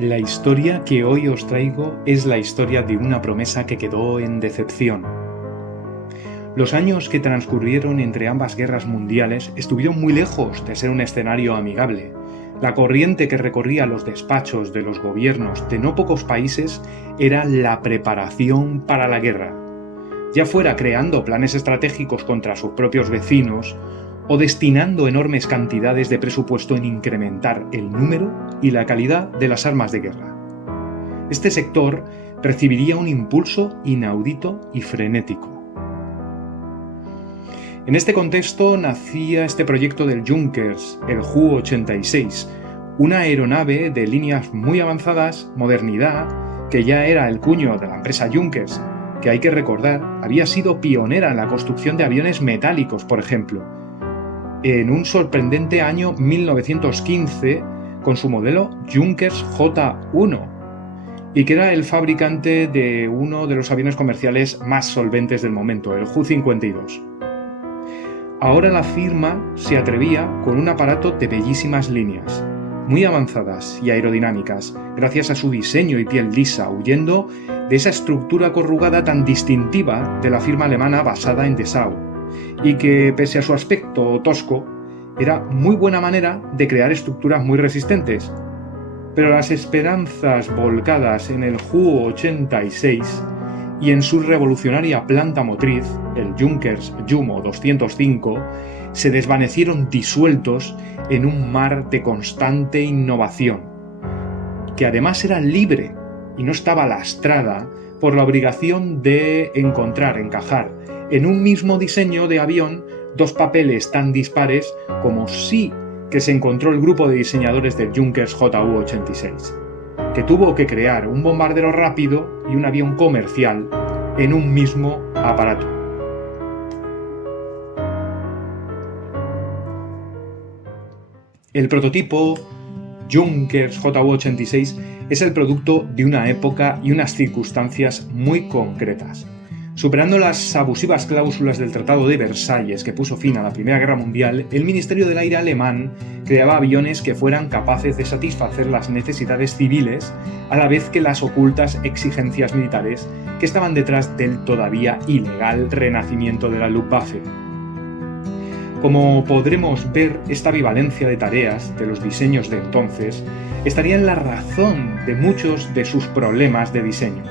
La historia que hoy os traigo es la historia de una promesa que quedó en decepción. Los años que transcurrieron entre ambas guerras mundiales estuvieron muy lejos de ser un escenario amigable. La corriente que recorría los despachos de los gobiernos de no pocos países era la preparación para la guerra, ya fuera creando planes estratégicos contra sus propios vecinos o destinando enormes cantidades de presupuesto en incrementar el número y la calidad de las armas de guerra. Este sector recibiría un impulso inaudito y frenético. En este contexto nacía este proyecto del Junkers, el Ju-86, una aeronave de líneas muy avanzadas, modernidad, que ya era el cuño de la empresa Junkers, que hay que recordar, había sido pionera en la construcción de aviones metálicos, por ejemplo, en un sorprendente año 1915 con su modelo Junkers J1, y que era el fabricante de uno de los aviones comerciales más solventes del momento, el Ju-52. Ahora la firma se atrevía con un aparato de bellísimas líneas, muy avanzadas y aerodinámicas, gracias a su diseño y piel lisa, huyendo de esa estructura corrugada tan distintiva de la firma alemana basada en Dessau, y que, pese a su aspecto tosco, era muy buena manera de crear estructuras muy resistentes. Pero las esperanzas volcadas en el Ju-86 y en su revolucionaria planta motriz, el Junkers Jumo 205, se desvanecieron disueltos en un mar de constante innovación, que además era libre y no estaba lastrada por la obligación de encajar en un mismo diseño de avión dos papeles tan dispares como sí que se encontró el grupo de diseñadores del Junkers Ju-86, que tuvo que crear un bombardero rápido y un avión comercial en un mismo aparato. El prototipo Junkers Ju-86 es el producto de una época y unas circunstancias muy concretas. Superando las abusivas cláusulas del Tratado de Versalles que puso fin a la Primera Guerra Mundial, el Ministerio del Aire alemán creaba aviones que fueran capaces de satisfacer las necesidades civiles a la vez que las ocultas exigencias militares que estaban detrás del todavía ilegal renacimiento de la Luftwaffe. Como podremos ver, esta ambivalencia de tareas de los diseños de entonces estaría en la razón de muchos de sus problemas de diseño.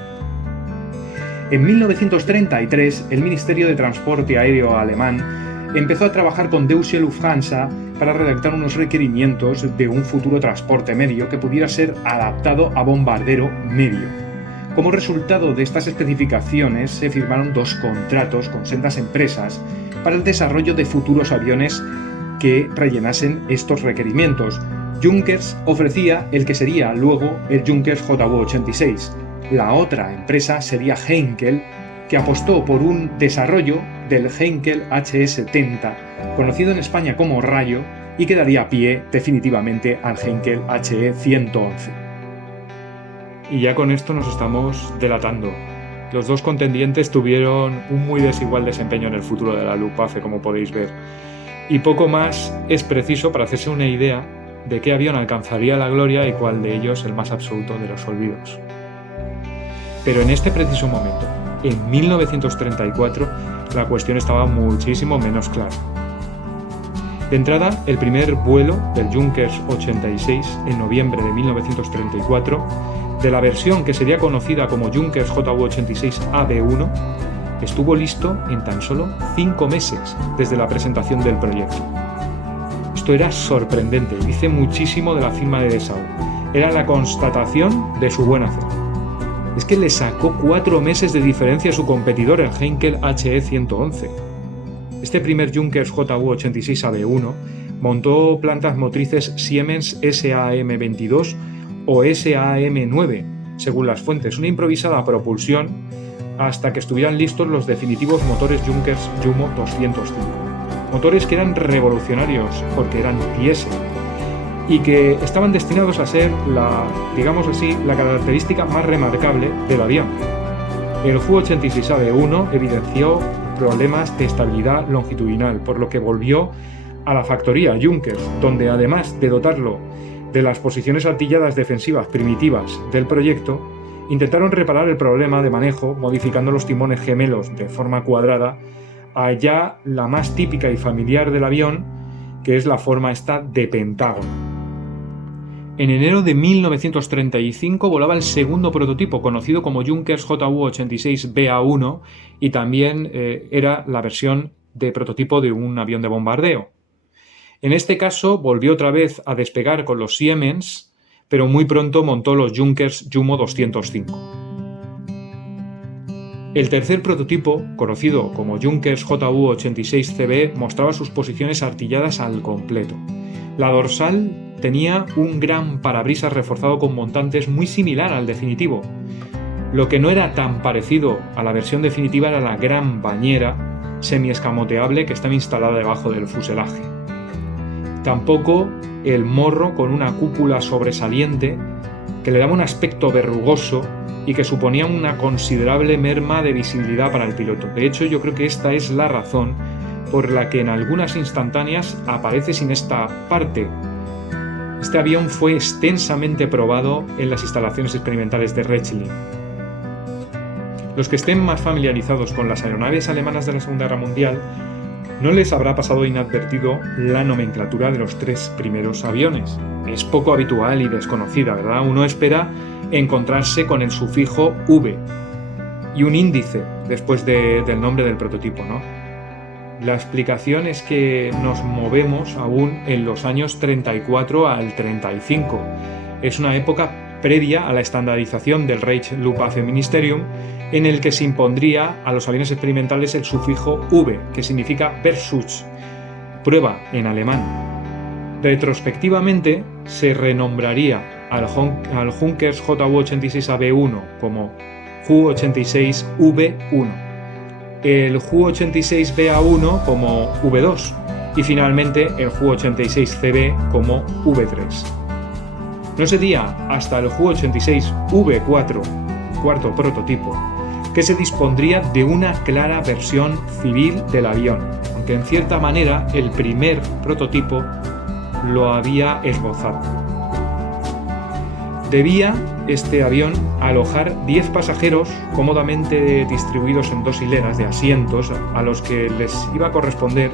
En 1933, el Ministerio de Transporte Aéreo alemán empezó a trabajar con Deutsche Lufthansa para redactar unos requerimientos de un futuro transporte medio que pudiera ser adaptado a bombardero medio. Como resultado de estas especificaciones, se firmaron dos contratos con sendas empresas para el desarrollo de futuros aviones que rellenasen estos requerimientos. Junkers ofrecía el que sería luego el Junkers Ju-86. La otra empresa sería Heinkel, que apostó por un desarrollo del Heinkel HE70, conocido en España como Rayo, y que daría pie definitivamente al Heinkel HE111. Y ya con esto nos estamos delatando. Los dos contendientes tuvieron un muy desigual desempeño en el futuro de la Luftwaffe, como podéis ver. Y poco más es preciso para hacerse una idea de qué avión alcanzaría la gloria y cuál de ellos el más absoluto de los olvidos. Pero en este preciso momento, en 1934, la cuestión estaba muchísimo menos clara. De entrada, el primer vuelo del Junkers 86 en noviembre de 1934, de la versión que sería conocida como Junkers Ju-86 AB1, estuvo listo en tan solo 5 meses desde la presentación del proyecto. Esto era sorprendente y dice muchísimo de la firma de Dessau. Era la constatación de su buen hacer. Es que le sacó 4 meses de diferencia a su competidor, el Heinkel HE111. Este primer Junkers Ju-86 AB1 montó plantas motrices Siemens SAM-22 o SAM-9, según las fuentes, una improvisada propulsión hasta que estuvieran listos los definitivos motores Junkers Jumo 205. Motores que eran revolucionarios porque eran diésel y que estaban destinados a ser la característica más remarcable del avión. El Ju-86 AB1 evidenció problemas de estabilidad longitudinal, por lo que volvió a la factoría Junkers, donde además de dotarlo de las posiciones artilladas defensivas primitivas del proyecto, intentaron reparar el problema de manejo modificando los timones gemelos de forma cuadrada a ya la más típica y familiar del avión, que es la forma esta de pentágono. En enero de 1935 volaba el segundo prototipo, conocido como Junkers JU-86BA1, y también era la versión de prototipo de un avión de bombardeo. En este caso volvió otra vez a despegar con los Siemens, pero muy pronto montó los Junkers Jumo 205. El tercer prototipo, conocido como Junkers JU-86CB, mostraba sus posiciones artilladas al completo. La dorsal tenía un gran parabrisas reforzado con montantes muy similar al definitivo. Lo que no era tan parecido a la versión definitiva era la gran bañera semiescamoteable que estaba instalada debajo del fuselaje. Tampoco el morro con una cúpula sobresaliente que le daba un aspecto verrugoso y que suponía una considerable merma de visibilidad para el piloto. De hecho, yo creo que esta es la razón por la que en algunas instantáneas aparece sin esta parte. Este avión fue extensamente probado en las instalaciones experimentales de Rechlin. Los que estén más familiarizados con las aeronaves alemanas de la Segunda Guerra Mundial no les habrá pasado inadvertido la nomenclatura de los tres primeros aviones. Es poco habitual y desconocida, ¿verdad? Uno espera encontrarse con el sufijo V y un índice después del nombre del prototipo, ¿no? La explicación es que nos movemos aún en los años 34 al 35. Es una época previa a la estandarización del Reich Luftwaffenministerium, en el que se impondría a los aviones experimentales el sufijo V, que significa Versuch, prueba en alemán. Retrospectivamente se renombraría al Junkers JU-86AB1 como Ju-86V1, el Ju-86BA1 como V2 y finalmente el Ju-86CB como V3. No sería hasta el Ju-86V4, cuarto prototipo, que se dispondría de una clara versión civil del avión, aunque en cierta manera el primer prototipo lo había esbozado. Debía este avión alojar 10 pasajeros cómodamente distribuidos en dos hileras de asientos a los que les iba a corresponder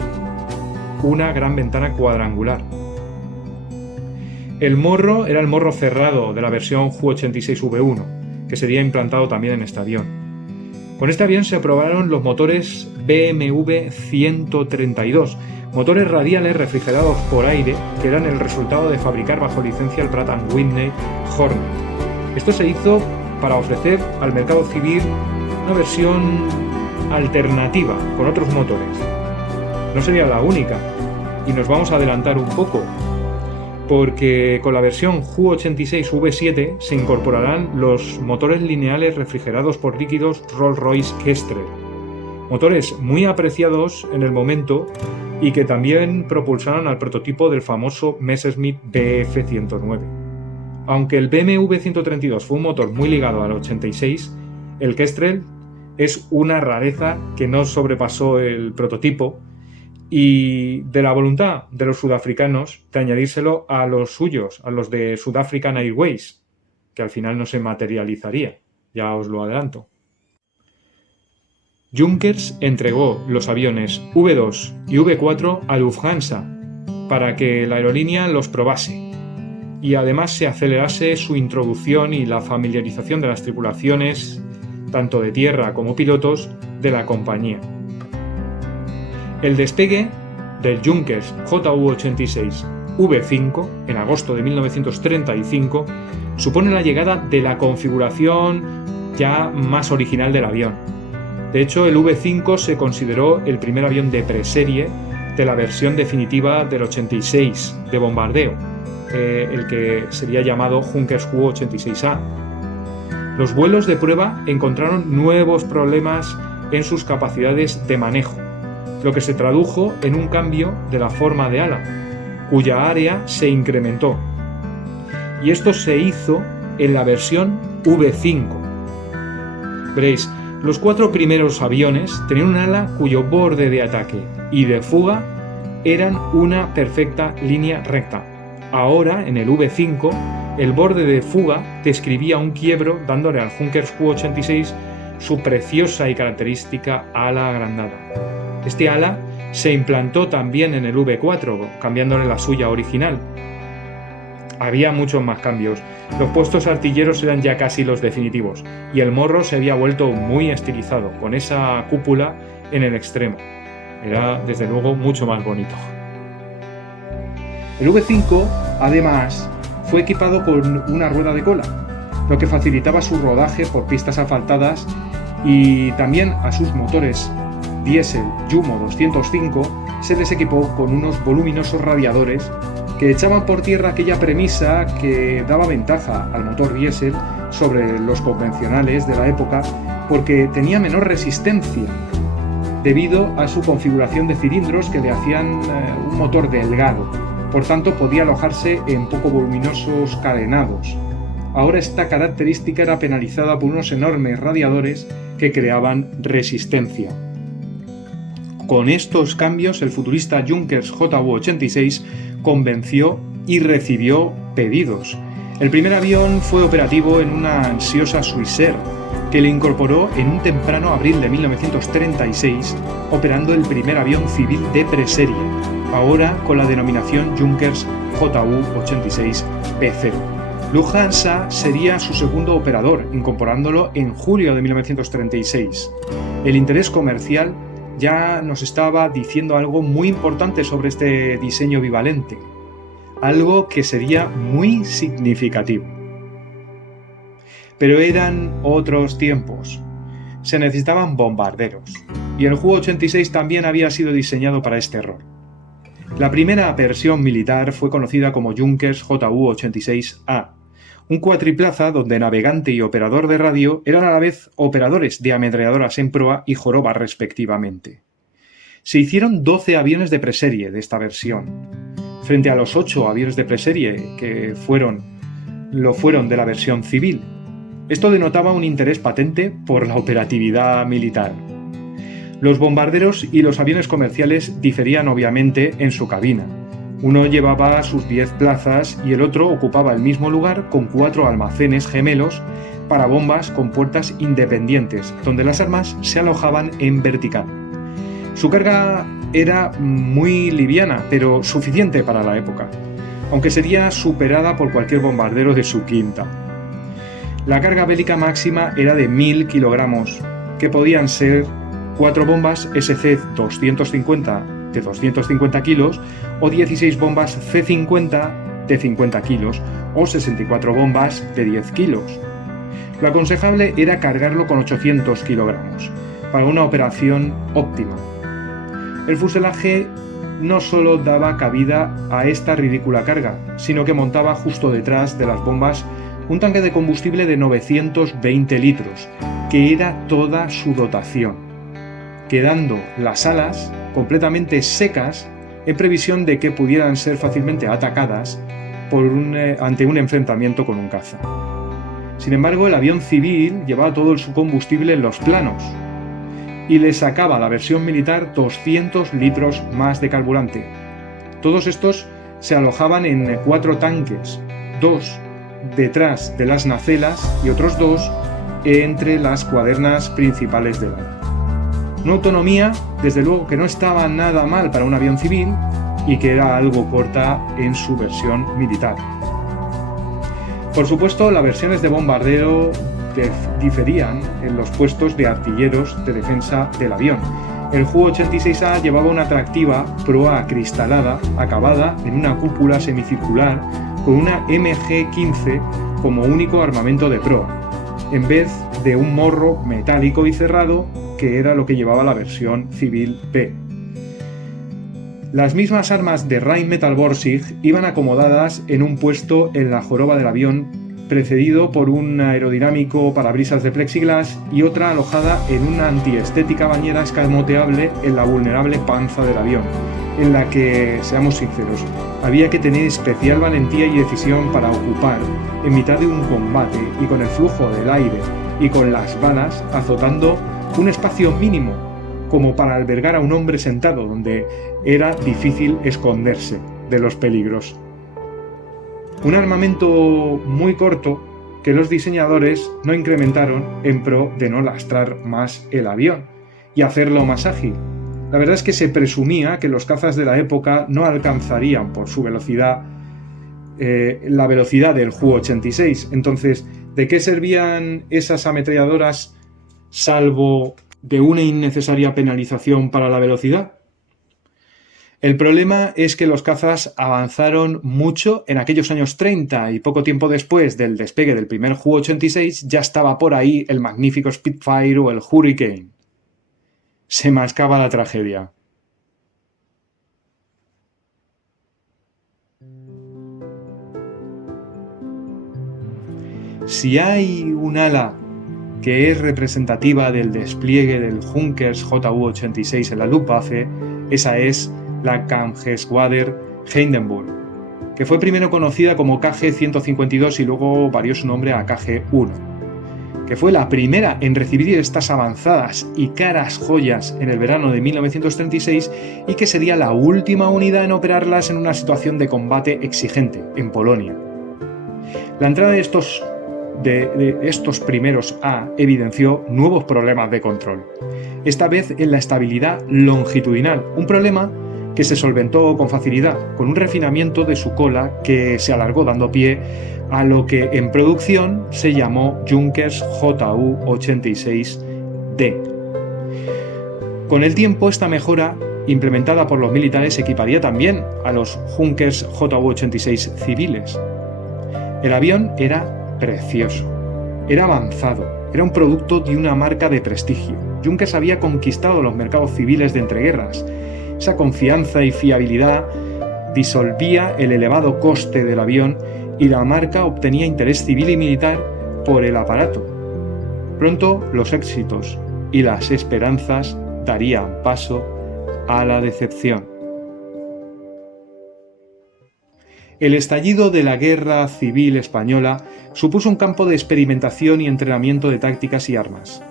una gran ventana cuadrangular. El morro era el morro cerrado de la versión Ju-86V1, que sería implantado también en este avión. Con este avión se probaron los motores BMW 132, motores radiales refrigerados por aire que eran el resultado de fabricar bajo licencia el Pratt & Whitney Hornet. Esto se hizo para ofrecer al mercado civil una versión alternativa con otros motores. No sería la única, y nos vamos a adelantar un poco, porque con la versión Ju-86V7 se incorporarán los motores lineales refrigerados por líquidos Rolls-Royce Kestrel, motores muy apreciados en el momento y que también propulsaron al prototipo del famoso Messerschmitt Bf 109. Aunque el BMW 132 fue un motor muy ligado al 86, el Kestrel es una rareza que no sobrepasó el prototipo y de la voluntad de los sudafricanos de añadírselo a los suyos, a los de South African Airways, que al final no se materializaría, ya os lo adelanto. Junkers entregó los aviones V2 y V4 a Lufthansa para que la aerolínea los probase y además se acelerase su introducción y la familiarización de las tripulaciones, tanto de tierra como pilotos, de la compañía. El despegue del Junkers JU-86V5 en agosto de 1935 supone la llegada de la configuración ya más original del avión. De hecho, el V5 se consideró el primer avión de preserie de la versión definitiva del 86 de bombardeo, el que sería llamado Junkers Ju-86A. Los vuelos de prueba encontraron nuevos problemas en sus capacidades de manejo, lo que se tradujo en un cambio de la forma de ala, cuya área se incrementó. Y esto se hizo en la versión V5. Veréis, los 4 primeros aviones tenían un ala cuyo borde de ataque y de fuga eran una perfecta línea recta, Ahora, en el V5, el borde de fuga describía un quiebro dándole al Junkers Ju-86 su preciosa y característica ala agrandada. Este ala se implantó también en el V4, cambiándole la suya original. Había muchos más cambios. Los puestos artilleros eran ya casi los definitivos y el morro se había vuelto muy estilizado, con esa cúpula en el extremo. Era, desde luego, mucho más bonito. El V5, además, fue equipado con una rueda de cola, lo que facilitaba su rodaje por pistas asfaltadas, y también a sus motores diésel Yumo 205 se les equipó con unos voluminosos radiadores que echaban por tierra aquella premisa que daba ventaja al motor diésel sobre los convencionales de la época, porque tenía menor resistencia debido a su configuración de cilindros que le hacían un motor delgado. Por tanto, podía alojarse en poco voluminosos carenados. Ahora esta característica era penalizada por unos enormes radiadores que creaban resistencia. Con estos cambios, el futurista Junkers Ju-86 convenció y recibió pedidos. El primer avión fue operativo en una ansiosa Swissair, que le incorporó en un temprano abril de 1936, operando el primer avión civil de preserie, ahora con la denominación Junkers Ju-86-P0. Lufthansa sería su segundo operador, incorporándolo en julio de 1936. El interés comercial ya nos estaba diciendo algo muy importante sobre este diseño bivalente, algo que sería muy significativo. Pero eran otros tiempos. Se necesitaban bombarderos, y el Ju-86 también había sido diseñado para este rol. La primera versión militar fue conocida como Junkers Ju-86A, un cuatriplaza donde navegante y operador de radio eran a la vez operadores de ametralladoras en proa y joroba respectivamente. Se hicieron 12 aviones de preserie de esta versión, frente a los 8 aviones de preserie que lo fueron de la versión civil. Esto denotaba un interés patente por la operatividad militar. Los bombarderos y los aviones comerciales diferían obviamente en su cabina. Uno llevaba sus 10 plazas y el otro ocupaba el mismo lugar con 4 almacenes gemelos para bombas con puertas independientes, donde las armas se alojaban en vertical. Su carga era muy liviana, pero suficiente para la época, aunque sería superada por cualquier bombardero de su quinta. La carga bélica máxima era de 1000 kilogramos, que podían ser 4 bombas SC-250 de 250 kilos o 16 bombas C-50 de 50 kilos o 64 bombas de 10 kilos. Lo aconsejable era cargarlo con 800 kilogramos para una operación óptima. El fuselaje no solo daba cabida a esta ridícula carga, sino que montaba justo detrás de las bombas un tanque de combustible de 920 litros, que era toda su dotación, quedando las alas completamente secas en previsión de que pudieran ser fácilmente atacadas ante un enfrentamiento con un caza. Sin embargo, el avión civil llevaba todo su combustible en los planos y le sacaba a la versión militar 200 litros más de carburante. Todos estos se alojaban en 4 tanques, 2 detrás de las nacelas y otros 2 entre las cuadernas principales del ala. Una autonomía, desde luego, que no estaba nada mal para un avión civil y que era algo corta en su versión militar. Por supuesto, las versiones de bombardero diferían en los puestos de artilleros de defensa del avión. El Ju-86A llevaba una atractiva proa acristalada acabada en una cúpula semicircular con una MG-15 como único armamento de proa, en vez de un morro metálico y cerrado que era lo que llevaba la versión civil P. Las mismas armas de Rheinmetall Borsig iban acomodadas en un puesto en la joroba del avión, precedido por un aerodinámico parabrisas de plexiglas y otra alojada en una antiestética bañera escamoteable en la vulnerable panza del avión, en la que, seamos sinceros, había que tener especial valentía y decisión para ocupar, en mitad de un combate y con el flujo del aire y con las balas azotando un espacio mínimo como para albergar a un hombre sentado donde era difícil esconderse de los peligros. Un armamento muy corto que los diseñadores no incrementaron en pro de no lastrar más el avión y hacerlo más ágil. La verdad es que se presumía que los cazas de la época no alcanzarían por su velocidad la velocidad del Ju-86. Entonces, ¿de qué servían esas ametralladoras salvo de una innecesaria penalización para la velocidad? El problema es que los cazas avanzaron mucho en aquellos años 30 y poco tiempo después del despegue del primer Ju-86 ya estaba por ahí el magnífico Spitfire o el Hurricane. Se mascaba la tragedia. Si hay un ala que es representativa del despliegue del Junkers Ju-86 en la Luftwaffe, esa es la Kampfgeschwader Hindenburg, que fue primero conocida como KG-152 y luego varió su nombre a KG-1, que fue la primera en recibir estas avanzadas y caras joyas en el verano de 1936 y que sería la última unidad en operarlas en una situación de combate exigente en Polonia. La entrada de estos primeros A evidenció nuevos problemas de control, esta vez en la estabilidad longitudinal, un problema que se solventó con facilidad, con un refinamiento de su cola que se alargó dando pie a lo que en producción se llamó Junkers Ju-86D. Con el tiempo, esta mejora, implementada por los militares, equiparía también a los Junkers Ju-86 civiles. El avión era precioso, era avanzado, era un producto de una marca de prestigio. Junkers había conquistado los mercados civiles de entreguerras. Esa confianza y fiabilidad disolvía el elevado coste del avión y la marca obtenía interés civil y militar por el aparato. Pronto los éxitos y las esperanzas darían paso a la decepción. El estallido de la Guerra Civil Española supuso un campo de experimentación y entrenamiento de tácticas y armas.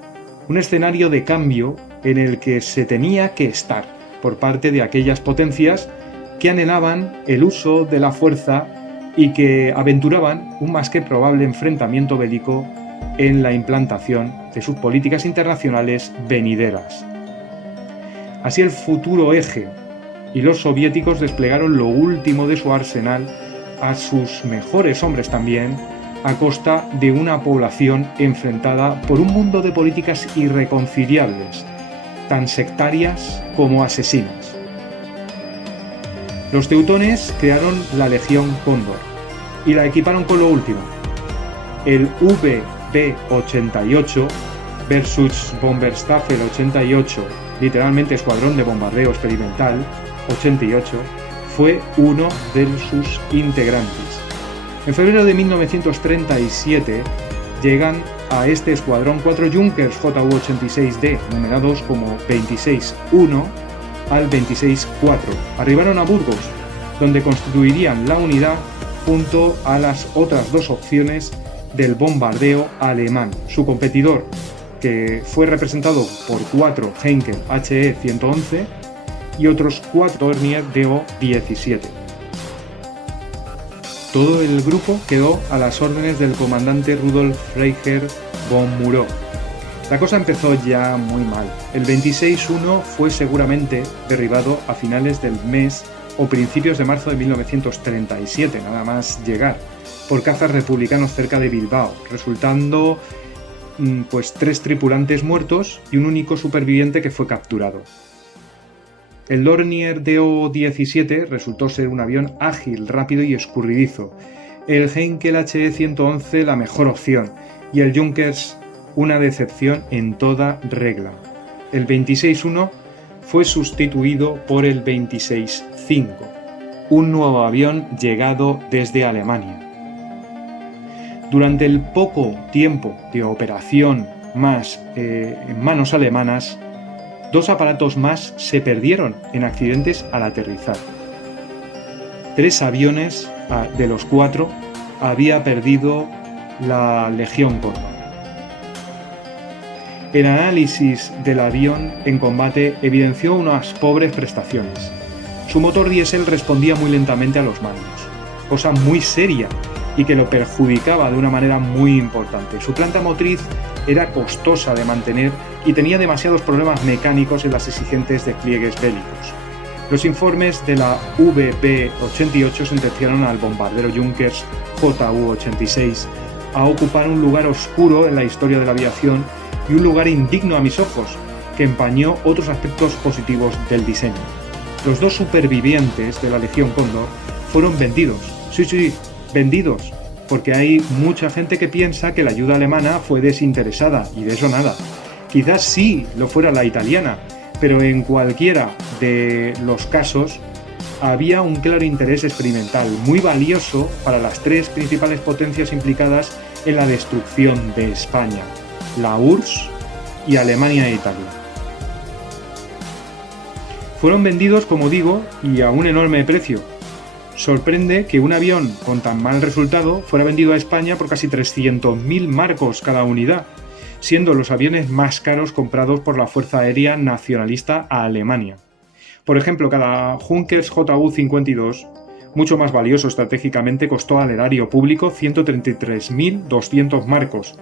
Un escenario de cambio en el que se tenía que estar por parte de aquellas potencias que anhelaban el uso de la fuerza y que aventuraban un más que probable enfrentamiento bélico en la implantación de sus políticas internacionales venideras. Así el futuro eje y los soviéticos desplegaron lo último de su arsenal, a sus mejores hombres también, a costa de una población enfrentada por un mundo de políticas irreconciliables, tan sectarias como asesinas. Los teutones crearon la Legión Cóndor y la equiparon con lo último. El VB-88 versus Bomberstaffel 88, literalmente Escuadrón de Bombardeo Experimental 88, fue uno de sus integrantes. En febrero de 1937 llegan a este escuadrón 4 Junkers Ju-86D, numerados como 26-1 al 26-4. Arribaron a Burgos, donde constituirían la unidad junto a las otras dos opciones del bombardeo alemán. Su competidor, que fue representado por 4 Heinkel HE-111 y otros 4 Dornier DO-17. Todo el grupo quedó a las órdenes del comandante Rudolf Freiherr von Mürow. La cosa empezó ya muy mal. El 26-1 fue seguramente derribado a finales del mes o principios de marzo de 1937, nada más llegar, por cazas republicanos cerca de Bilbao, resultando 3 tripulantes muertos y un único superviviente que fue capturado. El Dornier DO-17 resultó ser un avión ágil, rápido y escurridizo, el Heinkel HE-111 la mejor opción y el Junkers una decepción en toda regla. El 26-1 fue sustituido por el 26-5, un nuevo avión llegado desde Alemania. Durante el poco tiempo de operación más en manos alemanas, 2 aparatos más se perdieron en accidentes al aterrizar. 3 aviones de los 4 había perdido la Legión Cóndor. El análisis del avión en combate evidenció unas pobres prestaciones. Su motor diésel respondía muy lentamente a los mandos, cosa muy seria y que lo perjudicaba de una manera muy importante. Su planta motriz era costosa de mantener y tenía demasiados problemas mecánicos en las exigentes despliegues bélicos. Los informes de la VB-88 sentenciaron al bombardero Junkers Ju-86 a ocupar un lugar oscuro en la historia de la aviación y un lugar indigno a mis ojos, que empañó otros aspectos positivos del diseño. Los 2 supervivientes de la Legión Cóndor fueron vendidos. Sí, vendidos, porque hay mucha gente que piensa que la ayuda alemana fue desinteresada, y de eso nada. Quizás sí lo fuera la italiana, pero en cualquiera de los casos había un claro interés experimental muy valioso para las 3 principales potencias implicadas en la destrucción de España: la URSS y Alemania e Italia. Fueron vendidos, como digo, y a un enorme precio. Sorprende que un avión con tan mal resultado fuera vendido a España por casi 300.000 marcos cada unidad, siendo los aviones más caros comprados por la Fuerza Aérea Nacionalista a Alemania. Por ejemplo, cada Junkers Ju-52, mucho más valioso estratégicamente, costó al erario público 133.200 marcos.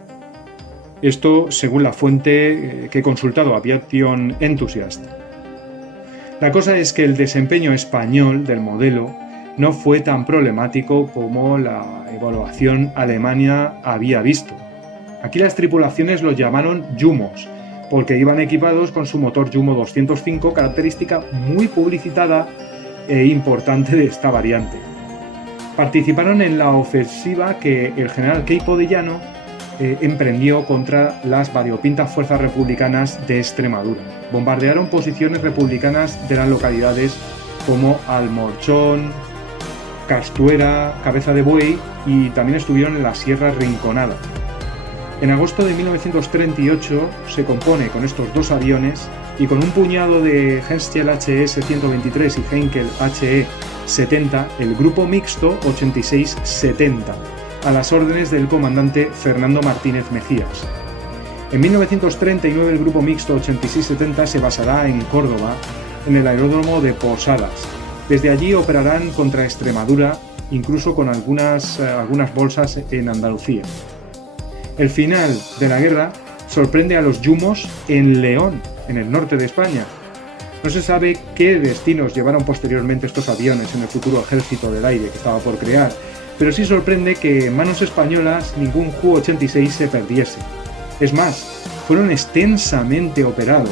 Esto según la fuente que he consultado, Aviation Enthusiast. La cosa es que el desempeño español del modelo no fue tan problemático como la evaluación alemana había visto. Aquí las tripulaciones lo llamaron Jumos, porque iban equipados con su motor Jumo 205, característica muy publicitada e importante de esta variante. Participaron en la ofensiva que el general Queipo de Llano emprendió contra las variopintas fuerzas republicanas de Extremadura. Bombardearon posiciones republicanas de las localidades como Almorchón, Castuera, Cabeza de Buey, y también estuvieron en la Sierra Rinconada. En agosto de 1938 se compone con estos 2 aviones y con un puñado de Henschel HE-123 y Heinkel HE-70 el grupo mixto 8670, a las órdenes del comandante Fernando Martínez Mejías. En 1939 el grupo mixto 8670 se basará en Córdoba, en el aeródromo de Posadas. Desde allí operarán contra Extremadura, incluso con algunas bolsas en Andalucía. El final de la guerra sorprende a los Jumos en León, en el norte de España. No se sabe qué destinos llevaron posteriormente estos aviones en el futuro ejército del aire que estaba por crear, pero sí sorprende que en manos españolas ningún Ju-86 se perdiese. Es más, fueron extensamente operados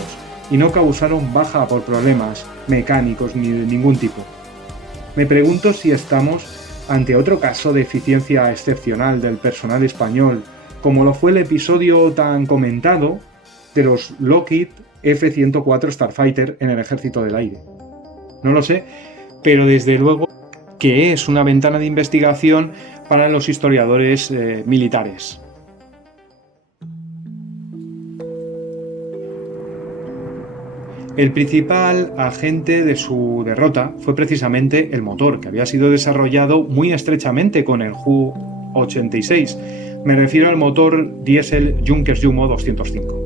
y no causaron baja por problemas mecánicos ni de ningún tipo. Me pregunto si estamos ante otro caso de eficiencia excepcional del personal español, como lo fue el episodio tan comentado de los Lockheed F-104 Starfighter en el ejército del aire. No lo sé, pero desde luego que es una ventana de investigación para los historiadores militares. El principal agente de su derrota fue precisamente el motor, que había sido desarrollado muy estrechamente con el Ju-86. Me refiero al motor diésel Junkers Jumo 205.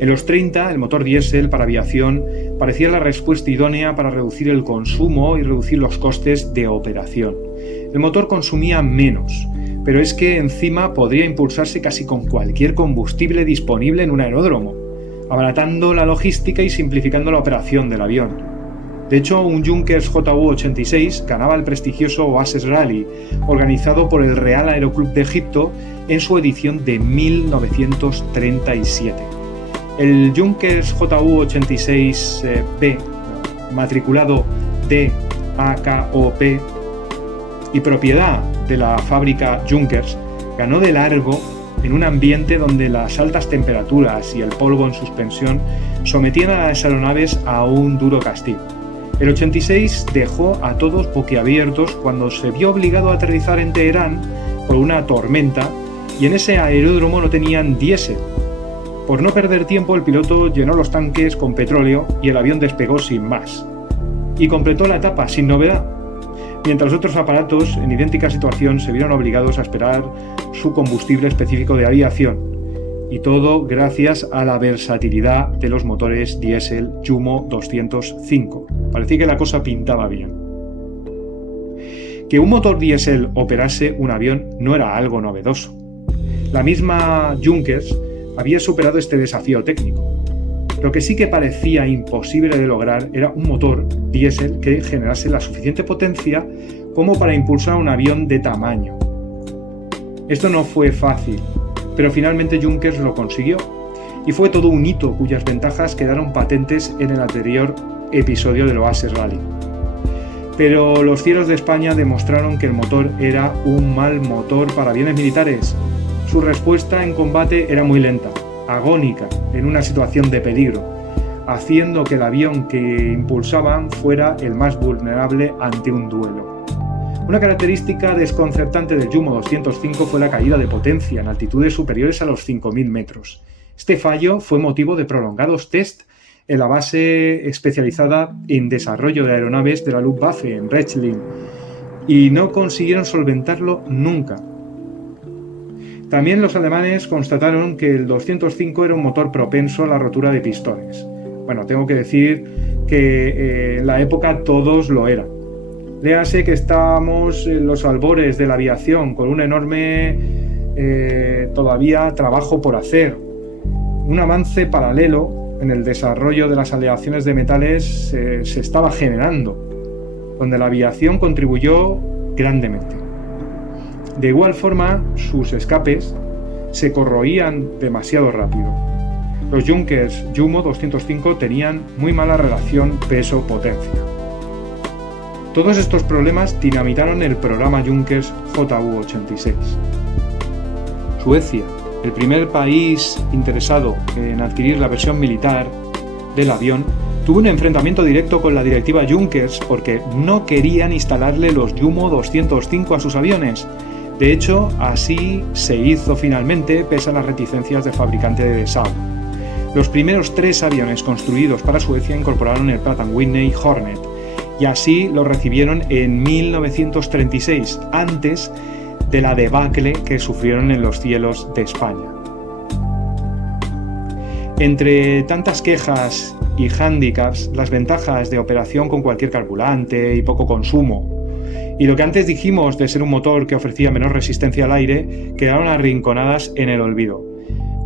En los 30, el motor diésel para aviación parecía la respuesta idónea para reducir el consumo y reducir los costes de operación. El motor consumía menos, pero es que encima podría impulsarse casi con cualquier combustible disponible en un aeródromo, abaratando la logística y simplificando la operación del avión. De hecho, un Junkers Ju-86 ganaba el prestigioso Oasis Rally, organizado por el Real Aeroclub de Egipto en su edición de 1937. El Junkers Ju-86B, matriculado DAKOP y propiedad de la fábrica Junkers, ganó de largo en un ambiente donde las altas temperaturas y el polvo en suspensión sometían a las aeronaves a un duro castigo. El 86 dejó a todos boquiabiertos cuando se vio obligado a aterrizar en Teherán por una tormenta y en ese aeródromo no tenían diésel. Por no perder tiempo, el piloto llenó los tanques con petróleo y el avión despegó sin más. Y completó la etapa sin novedad, mientras otros aparatos en idéntica situación se vieron obligados a esperar su combustible específico de aviación. Y todo gracias a la versatilidad de los motores diésel Jumo 205. Parecía que la cosa pintaba bien. Que un motor diésel operase un avión no era algo novedoso. La misma Junkers había superado este desafío técnico. Lo que sí que parecía imposible de lograr era un motor diésel que generase la suficiente potencia como para impulsar un avión de tamaño. Esto no fue fácil, pero finalmente Junkers lo consiguió, y fue todo un hito cuyas ventajas quedaron patentes en el anterior episodio del Oasis Rally. Pero los cielos de España demostraron que el motor era un mal motor para aviones militares. Su respuesta en combate era muy lenta, agónica, en una situación de peligro, haciendo que el avión que impulsaban fuera el más vulnerable ante un duelo. Una característica desconcertante del Jumo 205 fue la caída de potencia en altitudes superiores a los 5.000 metros. Este fallo fue motivo de prolongados test en la base especializada en desarrollo de aeronaves de la Luftwaffe en Rechlin, y no consiguieron solventarlo nunca. También los alemanes constataron que el 205 era un motor propenso a la rotura de pistones. Bueno, tengo que decir que en la época todos lo eran. Léase que estábamos en los albores de la aviación con un enorme todavía trabajo por hacer. Un avance paralelo en el desarrollo de las aleaciones de metales se estaba generando, donde la aviación contribuyó grandemente. De igual forma, sus escapes se corroían demasiado rápido. Los Junkers Jumo 205 tenían muy mala relación peso-potencia. Todos estos problemas dinamitaron el programa Junkers Ju-86. Suecia, el primer país interesado en adquirir la versión militar del avión, tuvo un enfrentamiento directo con la directiva Junkers porque no querían instalarle los Jumo 205 a sus aviones. De hecho, así se hizo finalmente pese a las reticencias del fabricante de Dassault. Los primeros 3 aviones construidos para Suecia incorporaron el Pratt & Whitney Hornet, y así lo recibieron en 1936, antes de la debacle que sufrieron en los cielos de España. Entre tantas quejas y hándicaps, las ventajas de operación con cualquier carburante y poco consumo, y lo que antes dijimos de ser un motor que ofrecía menor resistencia al aire, quedaron arrinconadas en el olvido.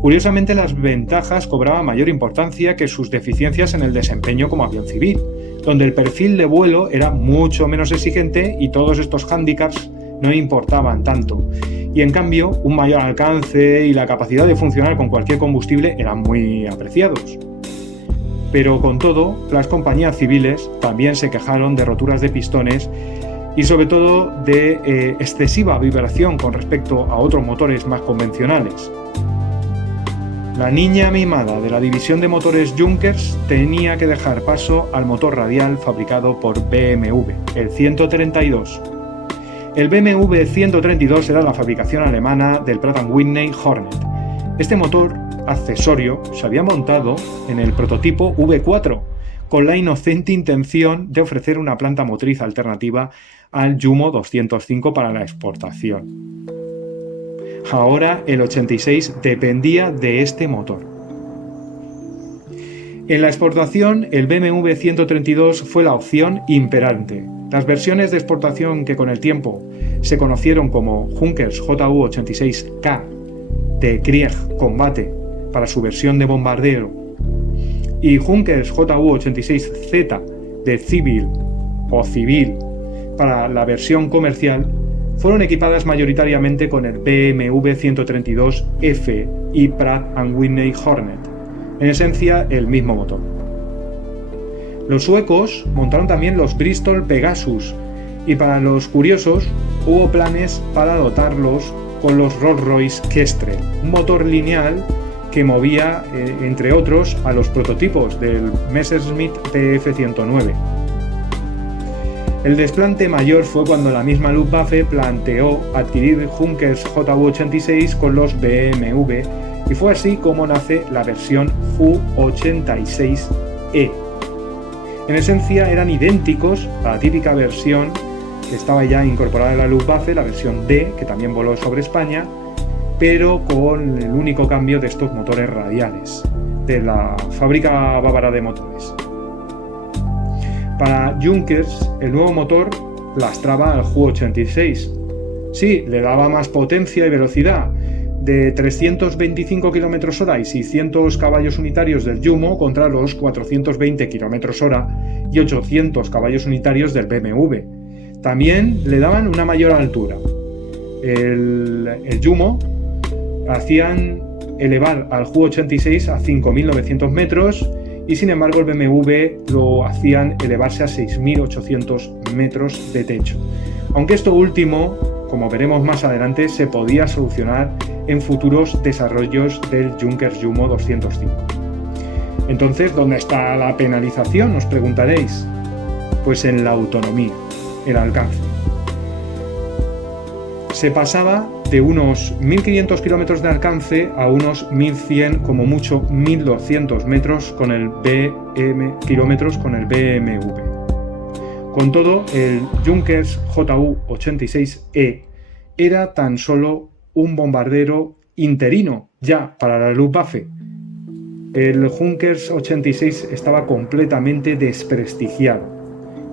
Curiosamente, las ventajas cobraban mayor importancia que sus deficiencias en el desempeño como avión civil, donde el perfil de vuelo era mucho menos exigente y todos estos hándicaps no importaban tanto. Y en cambio, un mayor alcance y la capacidad de funcionar con cualquier combustible eran muy apreciados. Pero con todo, las compañías civiles también se quejaron de roturas de pistones y sobre todo de excesiva vibración con respecto a otros motores más convencionales. La niña mimada de la división de motores Junkers tenía que dejar paso al motor radial fabricado por BMW, el 132. El BMW 132 era la fabricación alemana del Pratt & Whitney Hornet. Este motor accesorio se había montado en el prototipo V4, con la inocente intención de ofrecer una planta motriz alternativa al Jumo 205 para la exportación. Ahora el 86 dependía de este motor. En la exportación, el BMW 132 fue la opción imperante. Las versiones de exportación que con el tiempo se conocieron como Junkers Ju-86K de Krieg Combate para su versión de bombardero y Junkers Ju-86Z de Civil para la versión comercial, fueron equipadas mayoritariamente con el BMW 132F y Pratt & Whitney Hornet, en esencia el mismo motor. Los suecos montaron también los Bristol Pegasus, y para los curiosos hubo planes para dotarlos con los Rolls-Royce Kestrel, un motor lineal que movía, entre otros, a los prototipos del Messerschmitt Tf-109. El desplante mayor fue cuando la misma Luftwaffe planteó adquirir Junkers Ju-86 con los BMW, y fue así como nace la versión Ju-86E. En esencia eran idénticos a la típica versión que estaba ya incorporada en la Luftwaffe, la versión D, que también voló sobre España, pero con el único cambio de estos motores radiales, de la fábrica bávara de motores. Para Junkers, el nuevo motor, lastraba al Ju-86. Sí, le daba más potencia y velocidad, de 325 km/h y 600 caballos unitarios del Jumo contra los 420 km/h y 800 caballos unitarios del BMW. También le daban una mayor altura. El Jumo hacían elevar al Ju-86 a 5.900 metros y sin embargo el BMW lo hacían elevarse a 6.800 metros de techo. Aunque esto último, como veremos más adelante, se podía solucionar en futuros desarrollos del Junkers Jumo 205. Entonces, ¿dónde está la penalización?, os preguntaréis. Pues en la autonomía, el alcance. Se pasaba de unos 1.500 kilómetros de alcance a unos 1.100, como mucho 1.200 metros con el kilómetros con el BMW. Con todo, el Junkers Ju-86E era tan solo un bombardero interino ya para la Luftwaffe. El Junkers 86 estaba completamente desprestigiado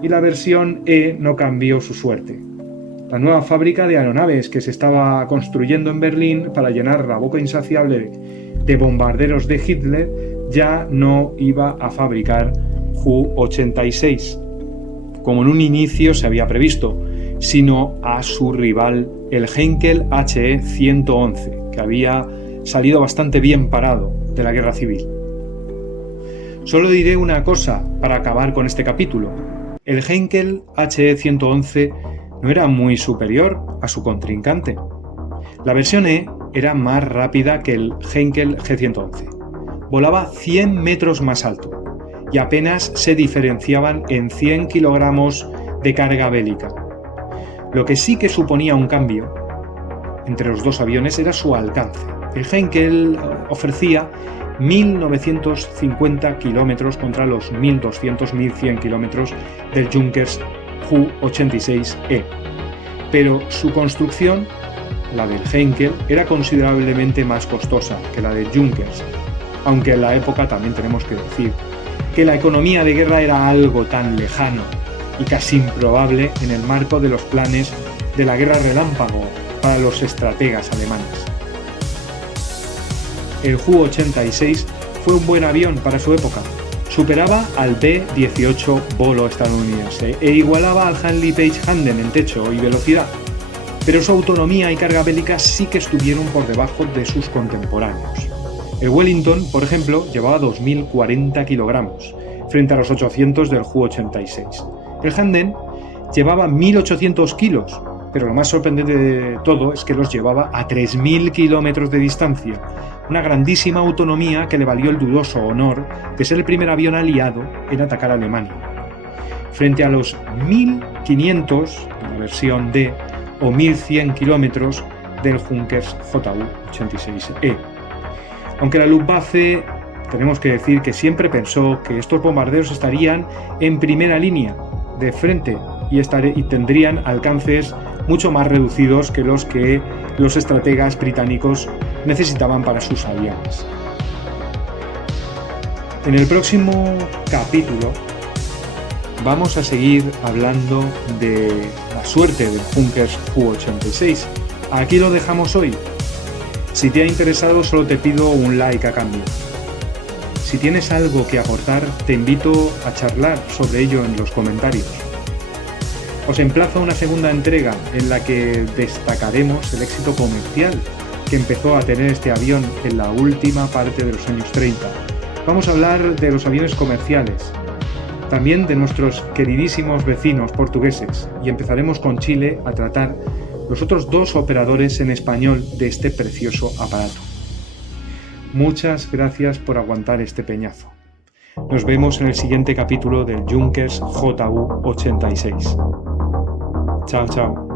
y la versión E no cambió su suerte. La nueva fábrica de aeronaves que se estaba construyendo en Berlín para llenar la boca insaciable de bombarderos de Hitler ya no iba a fabricar Ju-86, como en un inicio se había previsto, sino a su rival, el Heinkel HE-111, que había salido bastante bien parado de la guerra civil. Solo diré una cosa para acabar con este capítulo. El Heinkel HE-111 no era muy superior a su contrincante. La versión E era más rápida que el Heinkel G111. Volaba 100 metros más alto y apenas se diferenciaban en 100 kilogramos de carga bélica. Lo que sí que suponía un cambio entre los dos aviones era su alcance. El Heinkel ofrecía 1.950 kilómetros contra los 1.200-1.100 kilómetros del Junkers Ju-86E. Pero su construcción, la del Heinkel, era considerablemente más costosa que la del Junkers, aunque en la época también tenemos que decir que la economía de guerra era algo tan lejano y casi improbable en el marco de los planes de la guerra relámpago para los estrategas alemanes. El Ju-86 fue un buen avión para su época. Superaba al B-18 Bolo estadounidense e igualaba al Handley Page Handen en techo y velocidad, pero su autonomía y carga bélica sí que estuvieron por debajo de sus contemporáneos. El Wellington, por ejemplo, llevaba 2.040 kilogramos, frente a los 800 del Ju-86. El Handen llevaba 1.800 kilos, pero lo más sorprendente de todo es que los llevaba a 3.000 kilómetros de distancia, una grandísima autonomía que le valió el dudoso honor de ser el primer avión aliado en atacar a Alemania, frente a los 1.500 de la versión D o 1.100 kilómetros del Junkers Ju-86E. Aunque la Luftwaffe, tenemos que decir que siempre pensó que estos bombarderos estarían en primera línea de frente y tendrían alcances mucho más reducidos que los estrategas británicos necesitaban para sus aviones. En el próximo capítulo vamos a seguir hablando de la suerte del Junkers Ju-86. Aquí lo dejamos hoy. Si te ha interesado, solo te pido un like a cambio. Si tienes algo que aportar, te invito a charlar sobre ello en los comentarios. Os emplazo a una segunda entrega en la que destacaremos el éxito comercial que empezó a tener este avión en la última parte de los años 30. Vamos a hablar de los aviones comerciales, también de nuestros queridísimos vecinos portugueses, y empezaremos con Chile a tratar los otros dos operadores en español de este precioso aparato. Muchas gracias por aguantar este peñazo. Nos vemos en el siguiente capítulo del Junkers Ju-86. Chao, chao.